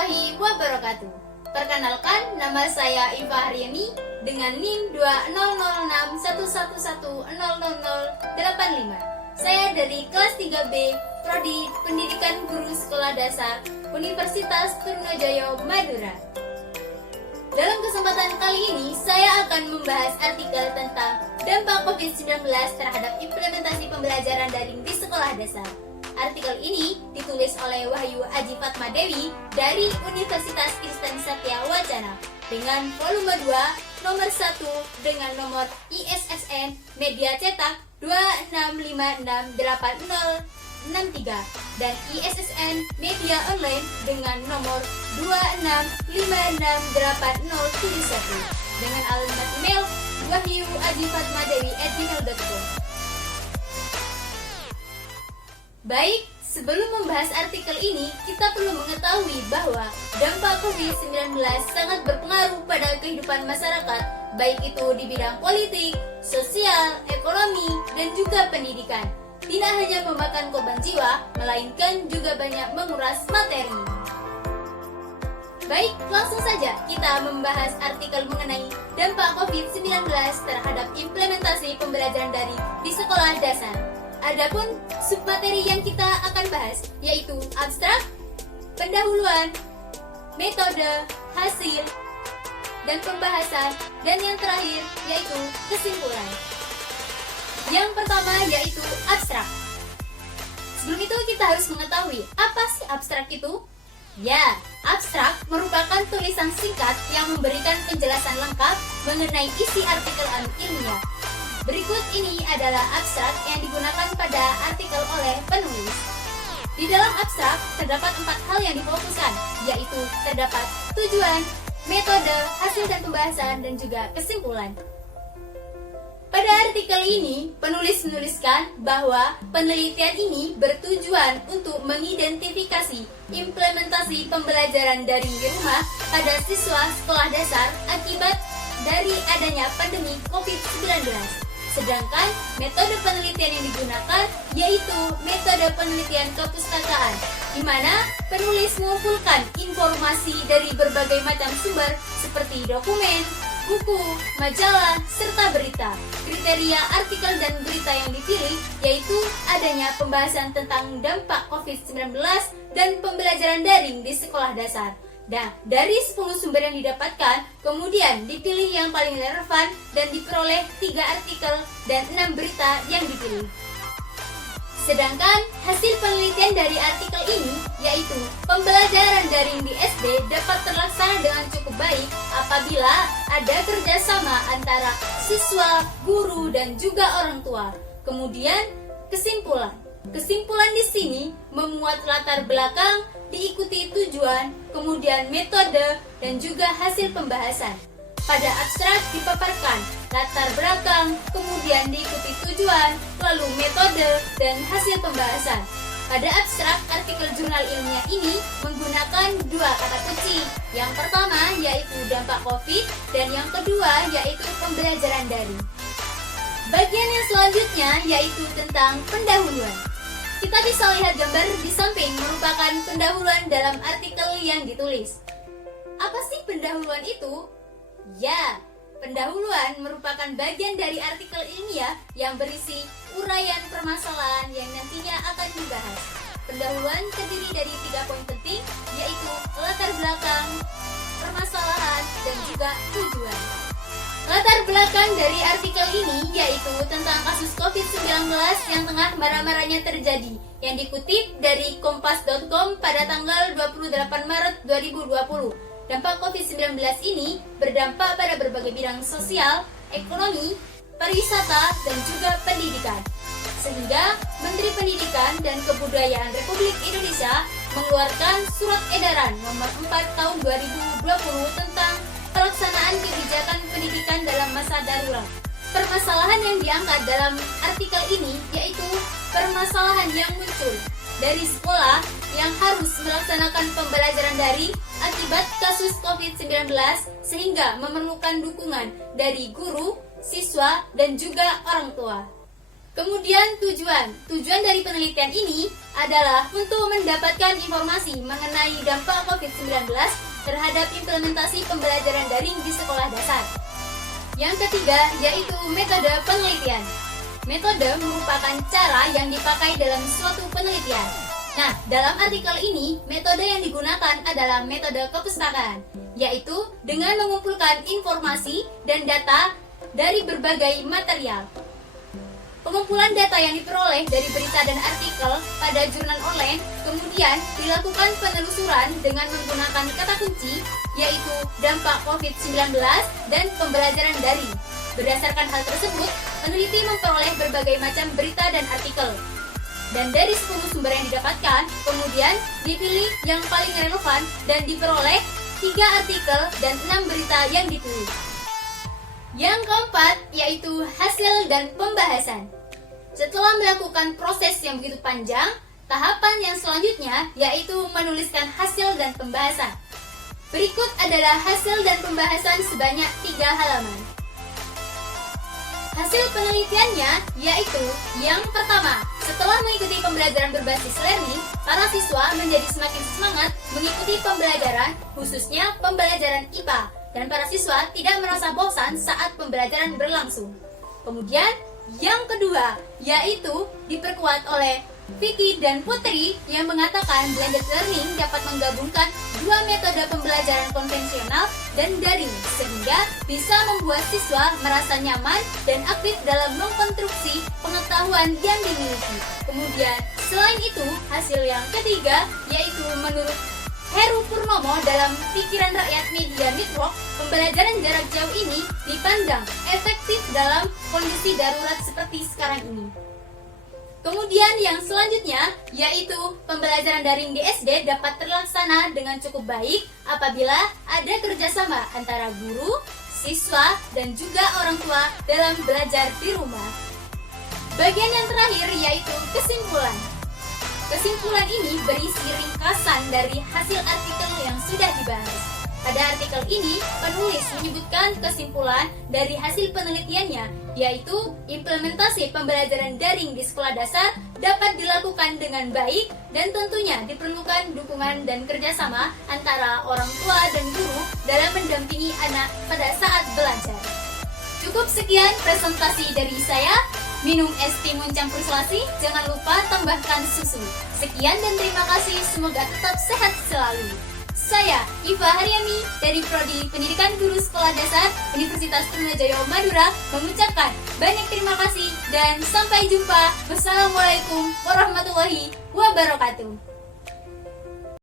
warahmatullahi wabarakatuh. Perkenalkan, nama saya Iva Haryani dengan NIM 200611100085. Saya dari kelas 3B, Prodi Pendidikan Guru Sekolah Dasar, Universitas Trunojoyo, Madura. Dalam kesempatan kali ini, saya akan membahas artikel tentang dampak COVID-19 terhadap implementasi pembelajaran daring di sekolah dasar. Artikel ini ditulis oleh Wahyu Aji Fatma Dewi dari Universitas Kristen Satya Wacana dengan volume 2, nomor 1 dengan nomor ISSN Media Cetak 26568063 dan ISSN Media Online dengan nomor 26568071 dengan alamat email wahyuajifatmadewi@gmail.com. Baik, sebelum membahas artikel ini, kita perlu mengetahui bahwa dampak COVID-19 sangat berpengaruh pada kehidupan masyarakat, baik itu di bidang politik, sosial, ekonomi, dan juga pendidikan. Tidak hanya memakan korban jiwa, melainkan juga banyak menguras materi. Baik, langsung saja kita membahas artikel mengenai dampak COVID-19 terhadap implementasi pembelajaran daring di sekolah dasar. Adapun submateri yang kita akan bahas yaitu abstrak, pendahuluan, metode, hasil, dan pembahasan, dan yang terakhir yaitu kesimpulan. Yang pertama yaitu abstrak. Sebelum itu kita harus mengetahui apa sih abstrak itu? Ya, abstrak merupakan tulisan singkat yang memberikan penjelasan lengkap mengenai isi artikel ilmiah. Berikut ini adalah abstrak yang digunakan pada artikel oleh penulis. Di dalam abstrak terdapat 4 hal yang difokuskan, yaitu terdapat tujuan, metode, hasil dan pembahasan, dan juga kesimpulan. Pada artikel ini, penulis menuliskan bahwa penelitian ini bertujuan untuk mengidentifikasi implementasi pembelajaran daring di rumah pada siswa sekolah dasar akibat dari adanya pandemi COVID-19. Sedangkan metode penelitian yang digunakan yaitu metode penelitian kepustakaan, di mana penulis mengumpulkan informasi dari berbagai macam sumber seperti dokumen, buku, majalah, serta berita. Kriteria artikel dan berita yang dipilih yaitu adanya pembahasan tentang dampak COVID-19 dan pembelajaran daring di sekolah dasar. Nah, dari 10 sumber yang didapatkan, kemudian dipilih yang paling relevan dan diperoleh 3 artikel dan 6 berita yang dipilih. Sedangkan hasil penelitian dari artikel ini yaitu pembelajaran daring di SD dapat terlaksana dengan cukup baik apabila ada kerjasama antara siswa, guru, dan juga orang tua. Kemudian kesimpulan. Kesimpulan di sini memuat latar belakang, diikuti tujuan, kemudian metode, dan juga hasil pembahasan. Pada abstrak dipaparkan latar belakang, kemudian diikuti tujuan, lalu metode, dan hasil pembahasan. Pada abstrak, artikel jurnal ilmiah ini menggunakan 2 kata kunci. Yang pertama yaitu dampak COVID, dan yang kedua yaitu pembelajaran daring. Bagian yang selanjutnya yaitu tentang pendahuluan. Kita bisa lihat gambar di samping merupakan pendahuluan dalam artikel yang ditulis. Apa sih pendahuluan itu? Ya, pendahuluan merupakan bagian dari artikel ilmiah yang berisi uraian permasalahan yang nantinya akan dibahas. Pendahuluan terdiri dari 3 poin penting, yaitu latar belakang, permasalahan, dan juga tujuan. Latar belakang dari artikel ini yaitu tentang kasus COVID-19 yang tengah marak-maraknya terjadi, yang dikutip dari kompas.com pada tanggal 28 Maret 2020. Dampak COVID-19 ini berdampak pada berbagai bidang sosial, ekonomi, pariwisata, dan juga pendidikan. Sehingga Menteri Pendidikan dan Kebudayaan Republik Indonesia mengeluarkan Surat Edaran Nomor 4 Tahun 2020 tentang pelaksanaan kebijakan pendidikan dalam masa darurat. Permasalahan yang diangkat dalam artikel ini yaitu permasalahan yang muncul dari sekolah yang harus melaksanakan pembelajaran daring akibat kasus COVID-19 sehingga memerlukan dukungan dari guru, siswa, dan juga orang tua. Kemudian tujuan dari penelitian ini adalah untuk mendapatkan informasi mengenai dampak COVID-19 terhadap implementasi pembelajaran daring di sekolah dasar. Yang ketiga yaitu metode penelitian. Metode merupakan cara yang dipakai dalam suatu penelitian. Nah, dalam artikel ini, metode yang digunakan adalah metode kepustakaan, yaitu dengan mengumpulkan informasi dan data dari berbagai material. Pengumpulan data yang diperoleh dari berita dan artikel pada jurnal online kemudian dilakukan penelusuran dengan menggunakan kata kunci, yaitu dampak COVID-19 dan pembelajaran daring. Berdasarkan hal tersebut, peneliti memperoleh berbagai macam berita dan artikel. Dan dari 10 sumber yang didapatkan, kemudian dipilih yang paling relevan dan diperoleh 3 artikel dan 6 berita yang ditulis. Yang keempat yaitu hasil dan pembahasan. Setelah melakukan proses yang begitu panjang, tahapan yang selanjutnya yaitu menuliskan hasil dan pembahasan. Berikut adalah hasil dan pembahasan sebanyak 3 halaman. Hasil penelitiannya yaitu yang pertama, setelah mengikuti pembelajaran berbasis learning, para siswa menjadi semakin semangat mengikuti pembelajaran, khususnya pembelajaran IPA. Dan para siswa tidak merasa bosan saat pembelajaran berlangsung. Kemudian yang kedua yaitu diperkuat oleh Vicky dan Putri yang mengatakan blended learning dapat menggabungkan 2 metode pembelajaran konvensional dan daring sehingga bisa membuat siswa merasa nyaman dan aktif dalam mengkonstruksi pengetahuan yang dimiliki. Kemudian selain itu hasil yang ketiga yaitu menurut Heru Purnomo dalam Pikiran Rakyat Media Network, pembelajaran jarak jauh ini dipandang efektif dalam kondisi darurat seperti sekarang ini. Kemudian yang selanjutnya yaitu pembelajaran daring di SD dapat terlaksana dengan cukup baik apabila ada kerjasama antara guru, siswa, dan juga orang tua dalam belajar di rumah. Bagian yang terakhir yaitu kesimpulan. Kesimpulan ini berisi ringkasan dari hasil artikel yang sudah dibahas. Pada artikel ini, penulis menyebutkan kesimpulan dari hasil penelitiannya, yaitu implementasi pembelajaran daring di sekolah dasar dapat dilakukan dengan baik dan tentunya diperlukan dukungan dan kerjasama antara orang tua dan guru dalam mendampingi anak pada saat belajar. Cukup sekian presentasi dari saya. Minum es timun campur selasi, jangan lupa tambahkan susu. Sekian dan terima kasih, semoga tetap sehat selalu. Saya Iva Haryami dari Prodi Pendidikan Guru Sekolah Dasar Universitas Trunajaya Madura mengucapkan banyak terima kasih dan sampai jumpa. Wassalamualaikum warahmatullahi wabarakatuh.